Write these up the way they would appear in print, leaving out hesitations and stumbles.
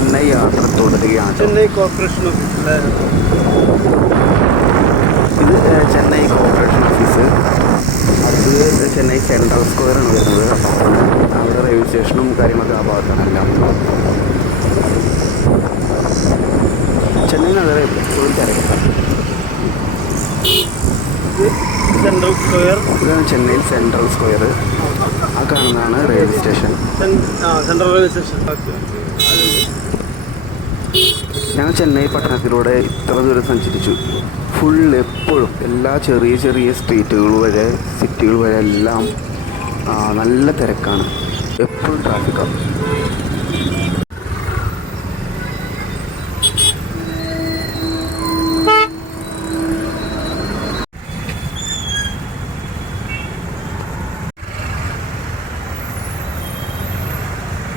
ചെന്നൈ യാത്ര തുടരുകയാണ്. Chennai corporation office. ഇത് ചെന്നൈ കോർപ്പറേഷൻ ഓഫീസ്. അത് ചെന്നൈ സെൻട്രൽ സ്ക്വയറാണ് വരുന്നത്. അവിടെ റെയിൽവേ സ്റ്റേഷനും കാര്യങ്ങളൊക്കെ ആ ഭാഗത്താണ് എല്ലാം. ചെന്നൈ നഗരം എപ്പോഴും തിരക്കാണ്. Central square. ഇതാണ് ചെന്നൈയിൽ സെൻട്രൽ സ്ക്വയർ. ആ കാണുന്നതാണ് railway station. Central railway station. ഞങ്ങൾ ചെന്നൈ പട്ടണത്തിലൂടെ ഇത്ര ദൂരം സഞ്ചരിച്ചു. ഫുൾ എപ്പോഴും എല്ലാ ചെറിയ ചെറിയ സ്ട്രീറ്റുകൾ വരെ സിറ്റികൾ വരെ എല്ലാം നല്ല തിരക്കാണ്. എപ്പോഴും ട്രാഫിക്കാണ്.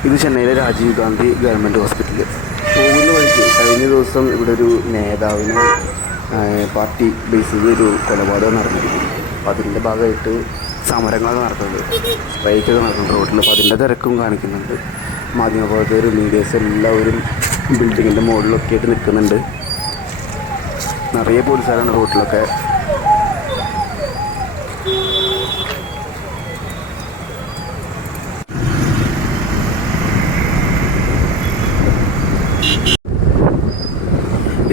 ഇത് ചെന്നൈയിലെ രാജീവ് ഗാന്ധി ഗവൺമെൻറ് ഹോസ്പിറ്റൽ. പോകുന്ന വഴിക്ക് കഴിഞ്ഞ ദിവസം ഇവിടെ ഒരു നേതാവിന് പാർട്ടി ബേസ് ചെയ്ത് ഒരു കൊലപാതകം നടന്നിരുന്നു. അപ്പം അതിൻ്റെ ഭാഗമായിട്ട് സമരങ്ങളൊക്കെ നടത്തുന്നത്, സ്ട്രൈക്കൊക്കെ നടക്കുന്നുണ്ട് റോഡിൽ. അപ്പോൾ അതിൻ്റെ തിരക്കും കാണിക്കുന്നുണ്ട്. മാധ്യമപ്രവർത്തകർ, മീഡിയസ് എല്ലാവരും ബിൽഡിങ്ങിൻ്റെ മുകളിലൊക്കെ ആയിട്ട് നിൽക്കുന്നുണ്ട്. നിറയെ പോലീസുകാരാണ് റോഡിലൊക്കെ.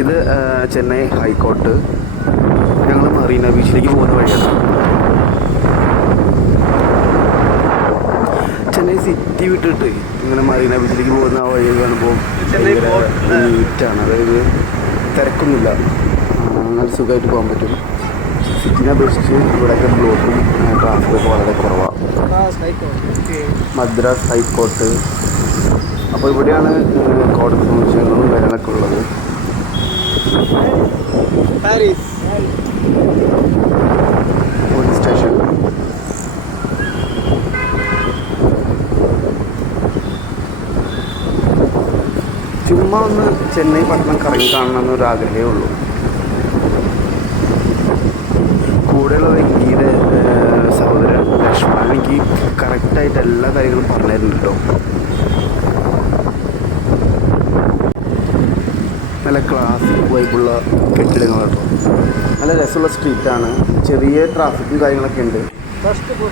ഇത് ചെന്നൈ ഹൈക്കോർട്ട്. ഞങ്ങൾ മറീന ബീച്ചിലേക്ക് പോകുന്ന വഴിയാണ്. ചെന്നൈ സിറ്റി വിട്ടിട്ട് ഇങ്ങനെ മറീന ബീച്ചിലേക്ക് പോകുന്ന ആ വഴി കാണുമ്പോൾ നീറ്റാണ്. അതായത് തിരക്കൊന്നുമില്ല, നല്ല സുഖമായിട്ട് പോകാൻ പറ്റും. സിറ്റിനെ അപേക്ഷിച്ച് ഇവിടെയൊക്കെ ബ്ലോക്കും ട്രാഫിക്കൊക്കെ വളരെ കുറവാണ്. മദ്രാസ് ഹൈക്കോർട്ട്. അപ്പോൾ ഇവിടെയാണ് കോടതി സമുച്ചയങ്ങളും കാര്യങ്ങളൊക്കെ ഉള്ളത്. Police station. ചുമ്മാ ഒന്ന് ചെന്നൈ പട്ടണം കറങ്ങി കാണണമെന്നൊരു ആഗ്രഹമേ ഉള്ളൂ. കൂടെയുള്ള വ്യക്തിയുടെ സഹോദരൻ ലക്ഷ്മണൻ എനിക്ക് കറക്റ്റായിട്ട് എല്ലാ കാര്യങ്ങളും പറഞ്ഞു തരുന്നുണ്ട് കേട്ടോ. നല്ല ക്ലാസിക് വൈബുള്ള കെട്ടിടങ്ങൾ കേട്ടോ. നല്ല രസമുള്ള സ്ട്രീറ്റാണ്. ചെറിയ ട്രാഫിക്കും കാര്യങ്ങളൊക്കെ ഉണ്ട്.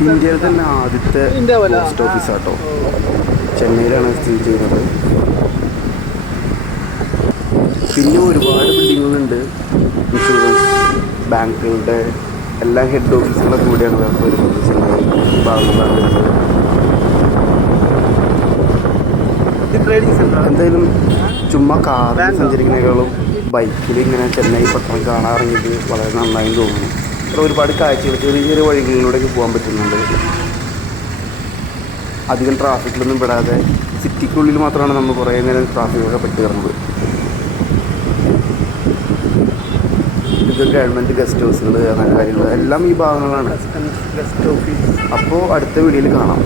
ഇന്ത്യയിൽ തന്നെ ആദ്യത്തെ പോസ്റ്റ് ഓഫീസാട്ടോ ചെന്നൈയിലാണ് സ്ഥിതി ചെയ്യുന്നത്. പിന്നെ ഒരുപാട് ബിൽഡിങ്ങുകളുണ്ട്. ഇൻഷുറൻസ് ബാങ്കുകളുടെ എല്ലാ ഹെഡ് ഓഫീസുകളൊക്കെ ഇവിടെയാണ് വരുന്നത്. ചെന്നൈ ഭാഗങ്ങളാണ് വരുന്നത്. എന്തായാലും ചുമ്മാ കാറിൽ സഞ്ചരിക്കുന്നതിനേക്കാളും ബൈക്കിൽ ഇങ്ങനെ ചെന്നൈ പട്ടണം കാണാറിറങ്ങിയത് വളരെ നന്നായി തോന്നുന്നു. ഇവിടെ ഒരുപാട് കാഴ്ചകൾ ചെറിയ ചെറിയ വഴികളിലൂടെയൊക്കെ പോകാൻ പറ്റുന്നുണ്ട്. അധികം ട്രാഫിക്കിലൊന്നും പെടാതെ സിറ്റിക്കുള്ളിൽ മാത്രമാണ് നമ്മൾ കുറേ നേരം ട്രാഫിക്കൊക്കെ പെട്ട് കിടന്നത്. ഇത് ഗവൺമെൻറ് ഗസ്റ്റ് ഹൗസുകൾ, അങ്ങനെ കാര്യങ്ങൾ എല്ലാം ഈ ഭാഗങ്ങളാണ്. അപ്പോൾ അടുത്ത വീഡിയോയിൽ കാണാം.